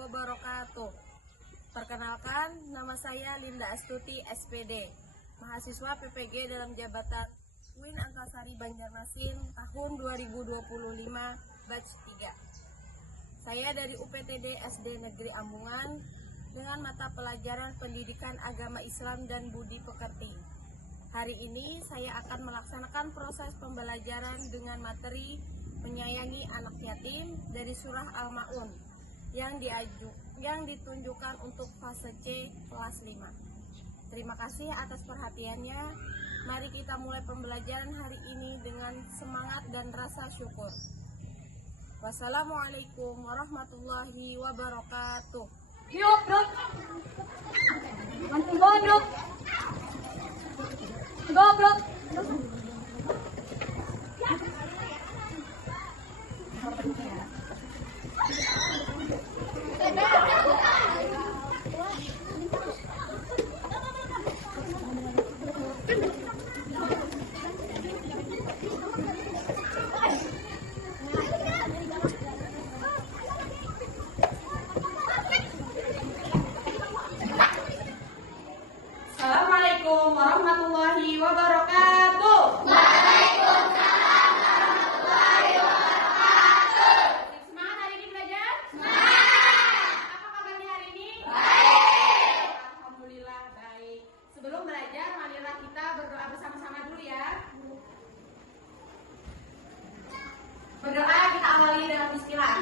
wabarakatuh. Perkenalkan, nama saya Linda Astuti, SPD, mahasiswa PPG dalam jabatan UIN Antasari Banjarmasin tahun 2025 batch 3. Saya dari UPTD SD Negeri Ambungan dengan mata pelajaran Pendidikan Agama Islam dan Budi Pekerti. Hari ini saya akan melaksanakan proses pembelajaran dengan materi menyayangi anak yatim dari surah Al-Ma'un yang ditunjukkan untuk fase C kelas 5. Terima kasih atas perhatiannya. Mari kita mulai pembelajaran hari ini dengan semangat dan rasa syukur. Wassalamualaikum warahmatullahi wabarakatuh. Yuk, bro. Mantul gondok. Go, bro. Assalamualaikum warahmatullahi wabarakatuh. Waalaikumsalam warahmatullahi wabarakatuh. Semangat hari ini belajar? Semangat. Apa kabarnya hari ini? Baik. Alhamdulillah baik. Sebelum belajar, marilah kita berdoa bersama-sama dulu ya. Berdoa kita awali dengan bismillah.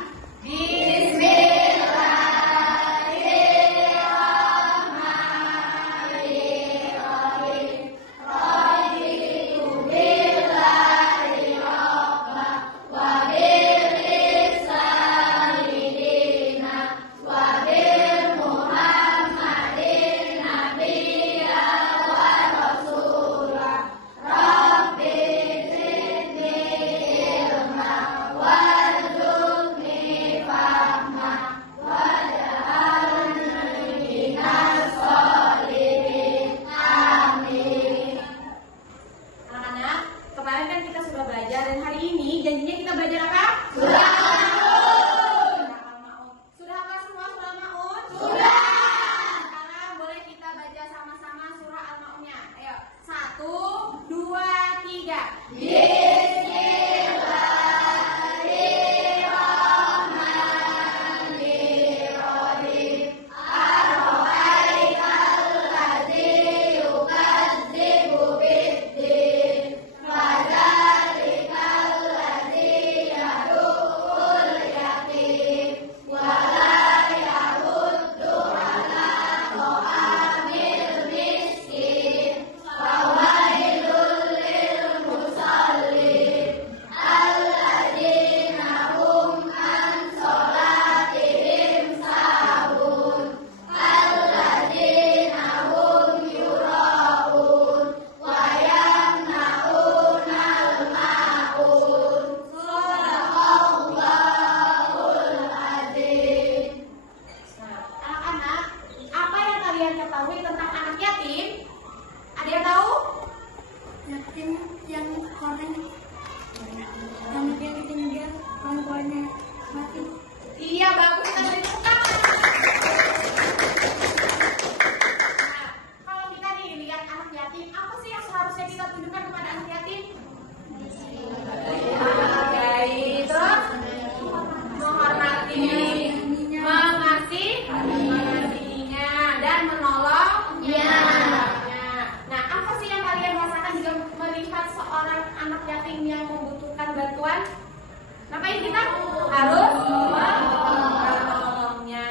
Anak-anak, kemarin kan kita sudah belajar dan hari ini janjinya kita belajar apa? Surah Al-Ma'un. Sudah apa semua surah Al-Ma'un? Sudah. Sekarang boleh kita baca sama-sama surah Al-Ma'unnya. Ayo, 1, 2, 3. Anak-anak, apa yang kalian ketahui tentang anak yatim? Ada yang tahu? Yatim yang kemarin anak yang ditinggal orang tuanya mati. Iya, bagus, kita beri tepuk tangan. Nah, kalau kita nih lihat anak yatim, apa sih yang seharusnya kita tunjukkan kepada anak yatim? Terus menghormati, mengasihinya, dan menolongnya. Nah, apa sih yang kalian rasakan jika melihat seorang anak yatim yang membutuhkan bantuan? Ngapain kita? Harus menolongnya.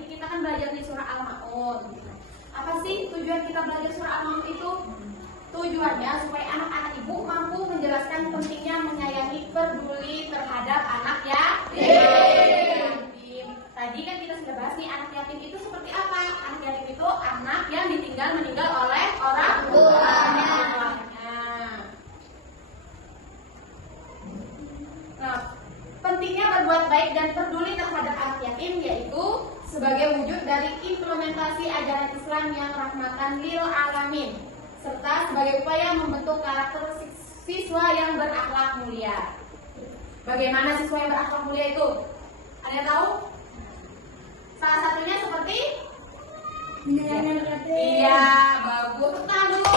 Ini kita kan belajar di surah Al-Ma'un. Apa sih tujuan kita belajar surah Al-Ma'un itu? Tujuannya supaya anak-anak ibu mampu menjelaskan pentingnya menyayangi, peduli terhadap anak yatim. Tadi kan kita sudah bahas nih, anak yatim itu seperti apa? Anak yatim itu anak yang meninggal oleh orang tuanya. Nah, pentingnya berbuat baik dan peduli terhadap anak yatim yaitu sebagai wujud dari implementasi ajaran Islam yang rahmatan lil alamin, serta sebagai upaya membentuk karakter siswa yang berakhlak mulia. Bagaimana siswa yang berakhlak mulia itu? Ada yang tahu? Salah satunya seperti menyayangi anak yatim. iya, bagus. Tepuk tangan dulu.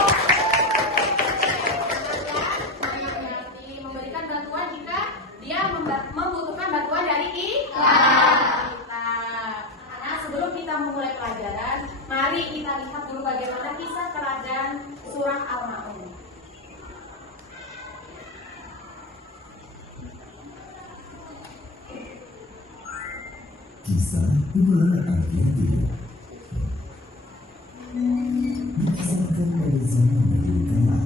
Memberikan bantuan jika dia membutuhkan bantuan dari kita. Nah, sebelum kita memulai pelajaran, mari kita lihat dulu bagaimana kisah teladan surah Al-Ma'un. Kisah Pengelolaan Anak Yatim. Dikisahkan pada zaman Nabi kala,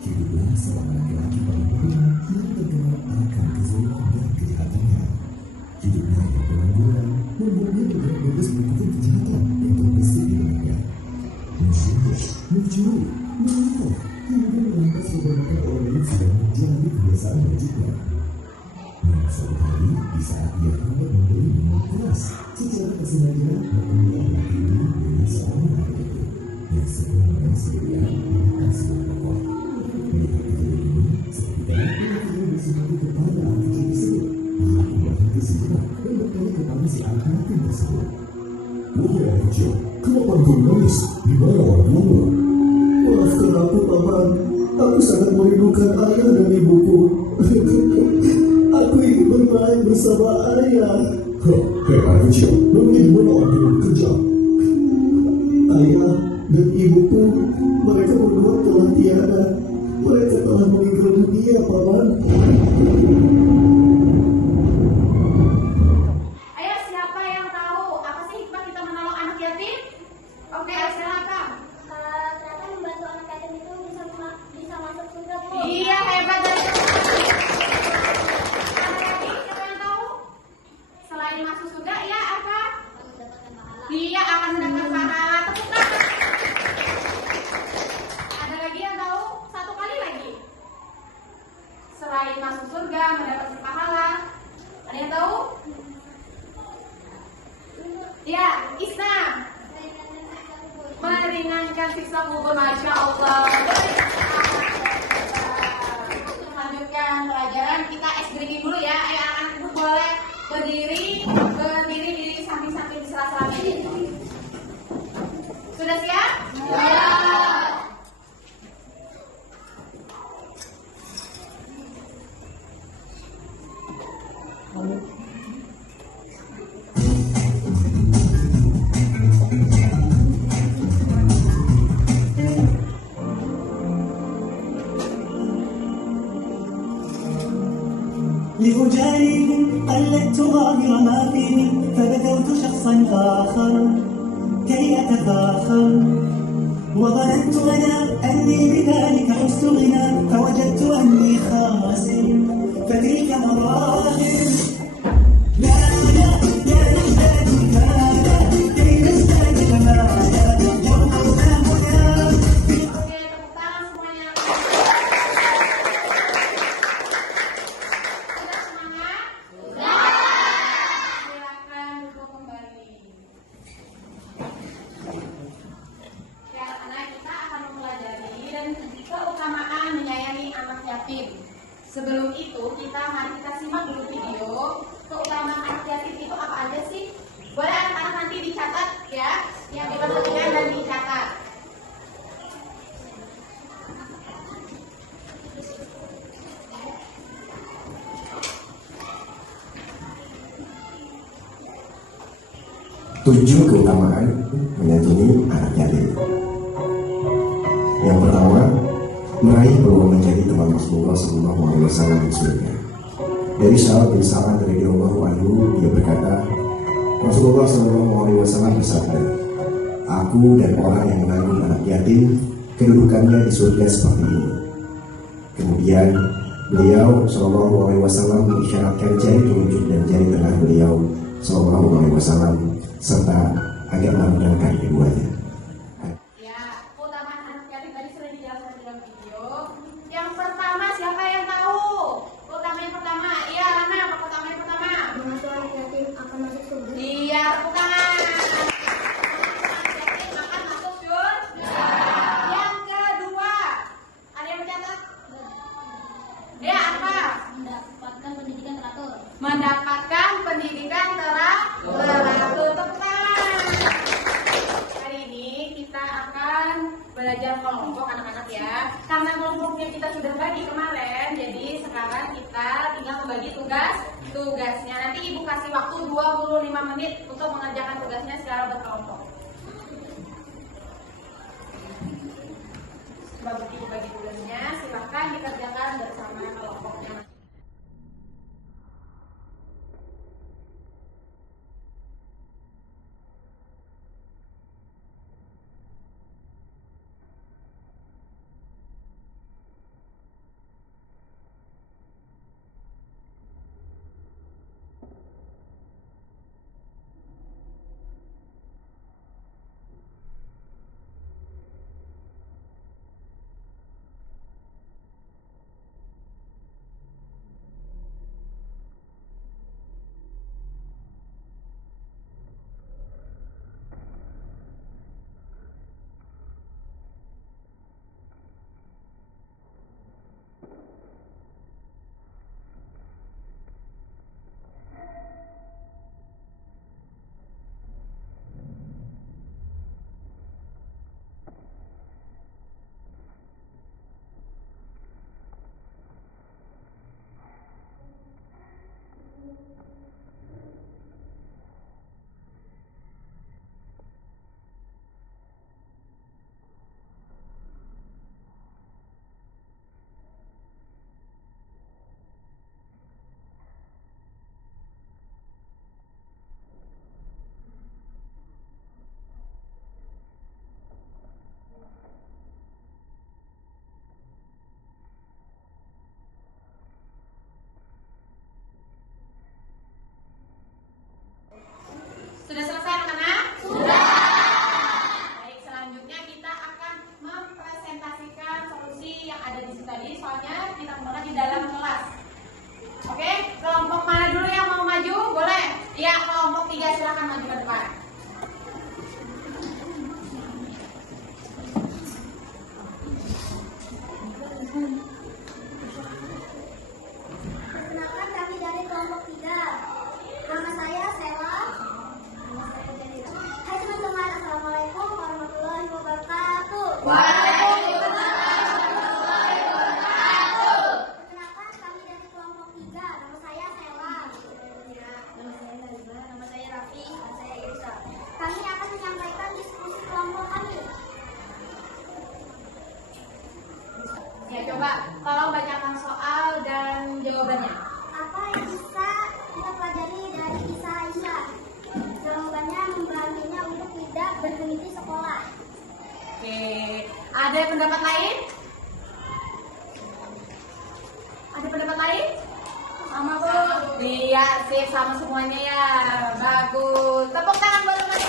hiduplah seorang laki-laki pengangguran yang terkenal akan kezaliman dan kejahatannya. Hidupnya yang pengangguran membuatnya bergegas melakukan kejahatan yang terbesit di dalamnya. Mensyukur, mencuri, menipu, hingga merampas beberapa orang yang sedang menjalani kebiasaan juga. Suatu hari, di saat ia hendak membeli minuman keras, secara tak sengaja mengenal laki ini dengan seorang anak itu yang sebenarnya sedia dengan sebuah pokok. Melihat kejadian ini, seketika laki-laki yang bersembunyi kepada anak kecil tersebut, ia pun berhenti sejenak dan bertanya kepada si anak yatim tersebut. "Wahai anak kecil, kenapa engkau menangis? Di mana orang tuamu?" "Maafkan aku, Paman. Aku sangat merindukan ayah dan ibuku. Aku ingin bermain bersama ayah." "Hei anak kecil, memangnya di mana orang yang bekerja?" "Ayah dan ibuku, mereka berdua telah tiada. Mereka telah meninggal dunia, Paman." Ayo, siapa yang tahu apa sih hikmah kita menolong anak yatim? Oke, silakan. Ternyata membantu anak yatim itu bisa masuk surga, Bu. Iya, hebat dari ada lagi siapa yang tahu? Selain masuk surga, ya apa? Dia akan mendapatkan pahala. Tepuk tangan. Ada lagi yang tahu? Satu kali lagi. Selain masuk surga, mendapatkan pahala. Ada yang tahu? Ya, Isna. Meringankan siksa kubur, Masya Allah. Lanjutkan pelajaran, kita breaking dulu ya. Ayo anak-anak ibu boleh berdiri di samping-samping di sela-sela ini. Sudah siap? Ya. لأجاريهم قلدت ظاهر ما فيهم فبدوت شخصا آخر كي أتفاخر وظننت أنا أني بذلك حزت غنى فوجدت أني خاسر فتلك مراحل لا لا لا نحتاج كمالا كي نزداد كمالا جوهرنا هنا. Oke, tepuk tangan semuanya. Sudah semangat? Sudah. Silakan duduk kembali. Ya, anak kita akan mempelajari dan keutamaan menyayangi anak yatim. Sebelum itu, mari kita simak dulu video keutamaan anak yatim itu apa aja sih? Boleh anak-anak nanti dicatat ya, yang diperhatikan dan dicatat. Tujuh keutamaan menyantuni anak yatim. Yang pertama, meraih peluang menjadi teman Rasulullah SAW di surga. Dari Syarab bin Sa'ad radhiyallahu anhu, dia berkata, Rasulullah SAW bersabda, "Aku dan orang yang menanggung anak yatim, kedudukannya di surga seperti ini." Kemudian beliau SAW mengisyaratkan jari telunjuk dan jari tengah beliau SAW serta agak melambangkan keduanya. Ya, keutamaan anak yatim tadi sudah dijelaskan dalam video. Yang pertama, siapa yang tahu? Keutamaan yang pertama, iya Lana, apa keutamaan yang pertama? Membantu anak yatim akan masuk surga. Iya, tepuk tangan. Anak yatim akan masuk surga. Yang kedua, ada yang mencatat? Ya, apa? Mendapatkan pendidikan teratur. Mendapatkan pendidikan teratur. Tepuk tangan. udah bagi kemarin, jadi sekarang kita tinggal membagi tugasnya. Nanti ibu kasih waktu 25 menit untuk mengerjakan tugasnya secara berkelompok. Bagi tugasnya, silahkan dikerjakan bersama kelompoknya. Sudah selesai anak-anak? Sudah. Baik, selanjutnya kita akan mempresentasikan solusi yang ada di situ tadi. Soalnya kita kembali di dalam kelas. Oke, kelompok mana dulu yang mau maju? Boleh? Ya, kelompok 3 silakan maju ke depan. Perkenalkan, kami dari kelompok 3. Nama saya Sela. Hai teman-teman, assalamualaikum warahmatullahi wabarakatuh. Perkenalkan, kami dari kelompok 3. Nama saya Sela. Nama saya Raffi. Nama saya Irsa. Kami akan menyampaikan diskusi kelompok kami. Ya, coba tolong bacakan soal dan jawabannya. Apa yang bisa kita pelajari dari kisah Aisyah? Jawabannya membantunya untuk tidak berhenti sekolah. Oke, ada pendapat lain? Ada pendapat lain? Sama Bu. Iya, sip, sama semuanya ya. Bagus. Tepuk tangan buat teman-teman.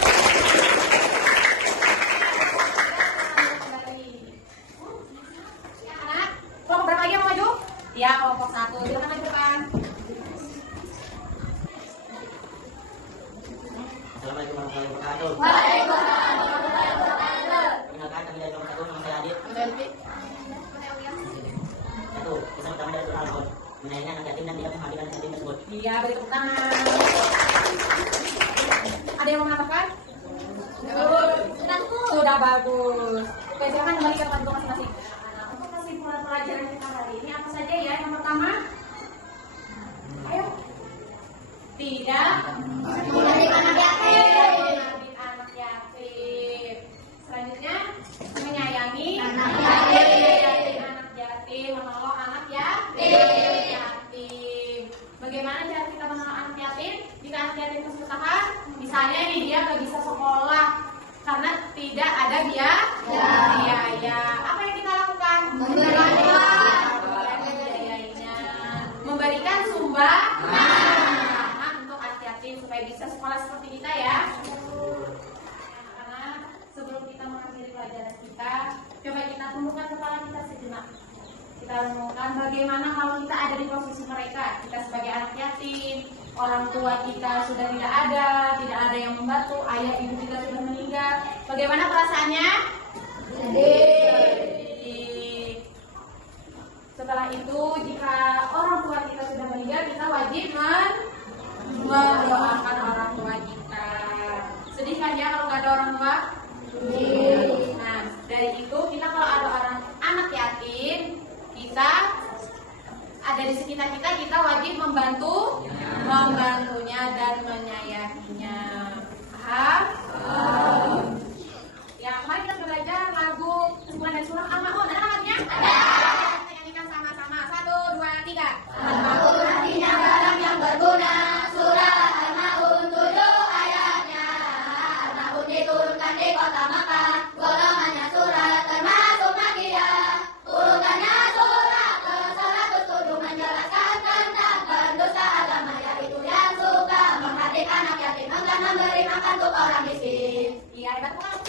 Ya, anak. Kelompok berapa lagi yang mau maju? Ya, kelompok 1. Silakan maju depan. Assalamualaikum warahmatullahi wabarakatuh. Waalaikumsalam warahmatullahi wabarakatuh. Perkenalkan, kami dari kelompok 1, nama saya Adit. Berhenti. Satu, kisah pertama dari surah Al-Qur'an. Menyayangi anak yatim dan tidak memperhatikan anak yatim tersebut. Iya, beri tepuk tangan. Ada yang mau menambahkan? Sudah bagus. Oke, silakan kembali ke tempat duduk masing-masing. Untuk kesimpulan pelajaran kita hari ini apa saja ya? Yang pertama, ayo. Tidak Memperhatikan anak yatim. anak yatim. Selanjutnya, menyayangi Anak yatim, menolong anak yatim. Bagaimana cara kita menolong anak yatim? Jika anak yatim kesusahan, misalnya nih dia nggak bisa sekolah karena tidak ada biaya. Apa yang kita lakukan? Membiayainya, memberikan sumbangan untuk anak yatim supaya bisa sekolah seperti kita ya. Karena sebelum kita mengakhiri pelajaran kita, coba kita tundukkan kepala kita sejenak. Kita renungkan bagaimana kalau kita ada di posisi mereka. Kita sebagai anak yatim, orang tua kita sudah tidak ada yang membantu, ayah ibu kita sudah meninggal. Bagaimana perasaannya? Sedih. Setelah itu, jika orang tua kita sudah meninggal, kita wajib mendoakan orang tua kita. Sedih kan ya kalau nggak ada orang tua? Nah, dari itu kita kalau ada orang anak yatim, kita ada di sekitar kita wajib membantunya dan menyayanginya. Paham? Ya, kemarin kita belajar lagu kesimpulan dari surah Al-Ma'un. Ada namanya? Ada. Kita nyanyikan sama-sama. 1, 2, 3. Al-Ma'un artinya barang yang berguna. Surah Al-Ma'un 7 ayatnya. Al-Ma'un diturunkan di kota Makkah. Golongannya surat termasuk Makkiyah. Urutannya surah ke-107 menjelaskan tentang pendusta agama, yaitu yang suka menghardik anak yatim, enggan memberi makan untuk orang miskin. Iya, hebat banget.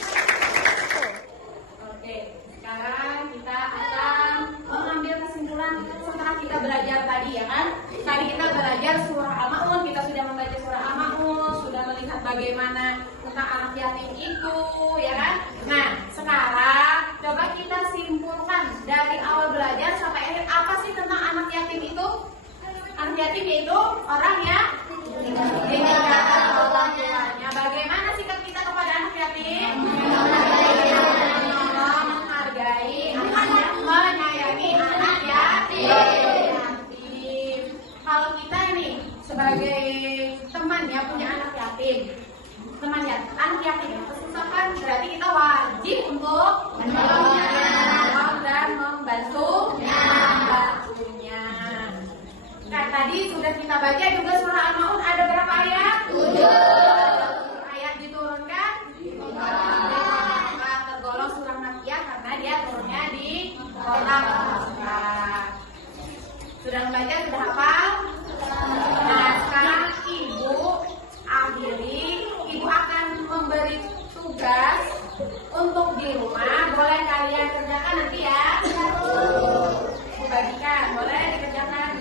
Oke, sekarang kita akan mengambil kesimpulan setelah kita belajar tadi, ya kan? Tadi kita belajar surah Al-Ma'un, kita sudah membaca surah Al-Ma'un, sudah melihat bagaimana tentang anak yatim itu, ya kan? Nah, sekarang coba kita simpulkan dari awal belajar sampai akhir, apa sih tentang anak yatim itu? Anak yatim itu orang yang ditinggalkan orang tuanya. Bagaimana sikap kita kepada anak yatim? Menghargai, menyayangi anak yatim. Kalau kita nih sebagai teman ya punya anak yatim, anak yatim yang kesusahan, berarti kita wajib untuk menolongnya dan membantunya. Nah, tadi sudah kita baca juga surah Al-Ma'un, ada berapa ayat? 7 ayat diturunkan. Tergolong surah Makkiyah karena dia turunnya di kota Makkah. Sudah membaca, sudah hafal? Nah, sekarang ibu akan memberi tugas untuk di rumah. Boleh kalian kerjakan nanti ya. Ibu bagikan, boleh dikerjakan.